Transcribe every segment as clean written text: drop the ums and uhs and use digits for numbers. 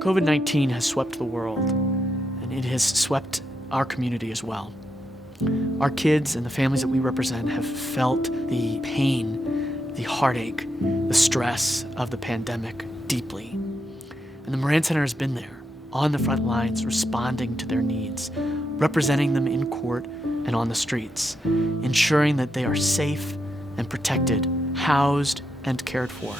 COVID-19 has swept the world, and it has swept our community as well. Our kids and the families that we represent have felt the pain, the heartache, the stress of the pandemic deeply. And the Moran Center has been there, on the front lines, responding to their needs, representing them in court and on the streets, ensuring that they are safe and protected, housed and cared for.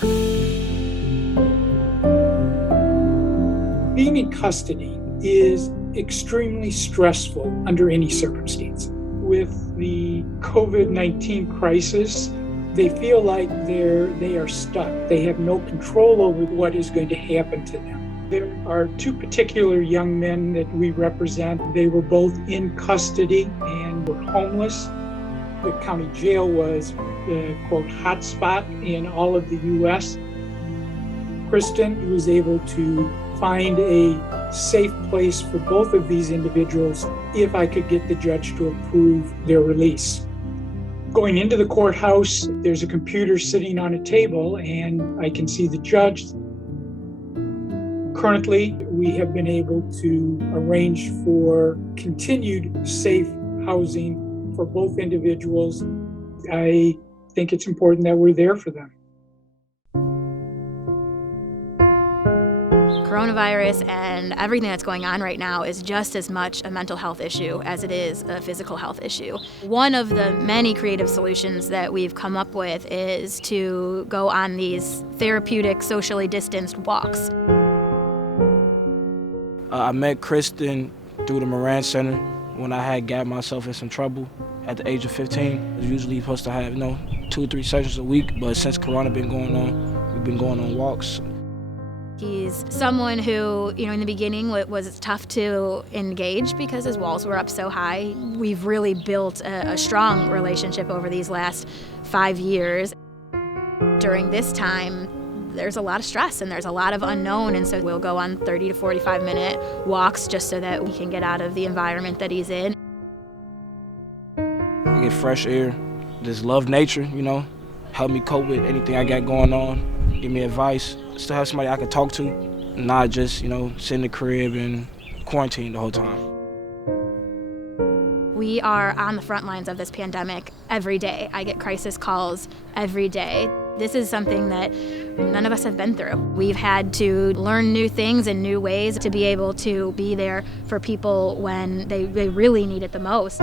Being in custody is extremely stressful under any circumstance. With the COVID-19 crisis, they feel like they are stuck. They have no control over what is going to happen to them. There are two particular young men that we represent. They were both in custody and were homeless. The county jail was the, quote, hotspot in all of the U.S. Kristen was able to find a safe place for both of these individuals if I could get the judge to approve their release. Going into the courthouse, there's a computer sitting on a table and I can see the judge. Currently, we have been able to arrange for continued safe housing for both individuals. I think it's important that we're there for them. Coronavirus and everything that's going on right now is just as much a mental health issue as it is a physical health issue. One of the many creative solutions that we've come up with is to go on these therapeutic, socially distanced walks. I met Kristen through the Moran Center when I had got myself in some trouble at the age of 15. I was usually supposed to have, 2 or 3 sessions a week, but since Corona been going on, we've been going on walks. He's someone who, in the beginning was tough to engage because his walls were up so high. We've really built a strong relationship over these last 5 years. During this time, there's a lot of stress and there's a lot of unknown, and so we'll go on 30 to 45-minute walks just so that we can get out of the environment that he's in. I get fresh air, just love nature, help me cope with anything I got going on, give me advice. Still have somebody I can talk to, not just, sit in the crib and quarantine the whole time. We are on the front lines of this pandemic every day. I get crisis calls every day. This is something that none of us have been through. We've had to learn new things and new ways to be able to be there for people when they really need it the most.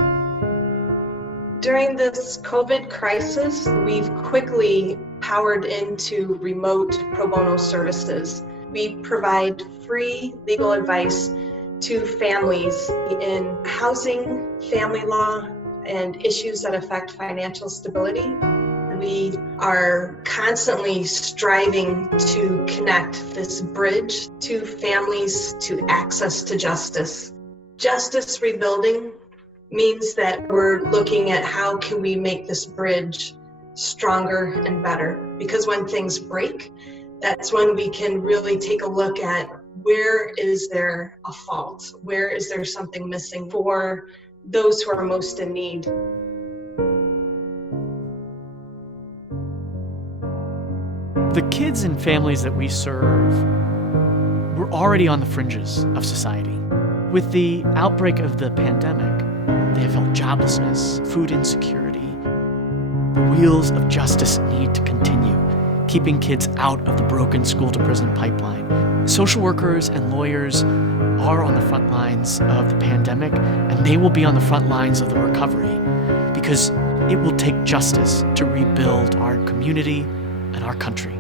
During this COVID crisis, we've quickly powered into remote pro bono services. We provide free legal advice to families in housing, family law, and issues that affect financial stability. We are constantly striving to connect this bridge to families to access to justice. Justice rebuilding means that we're looking at how can we make this bridge stronger and better, because when things break, that's when we can really take a look at where is there a fault, where is there something missing for those who are most in need. The kids and families that we serve were already on the fringes of society. With the outbreak of the pandemic, they have felt joblessness, food insecurity. The wheels of justice need to continue, keeping kids out of the broken school-to-prison pipeline. Social workers and lawyers are on the front lines of the pandemic, and they will be on the front lines of the recovery, because it will take justice to rebuild our community and our country.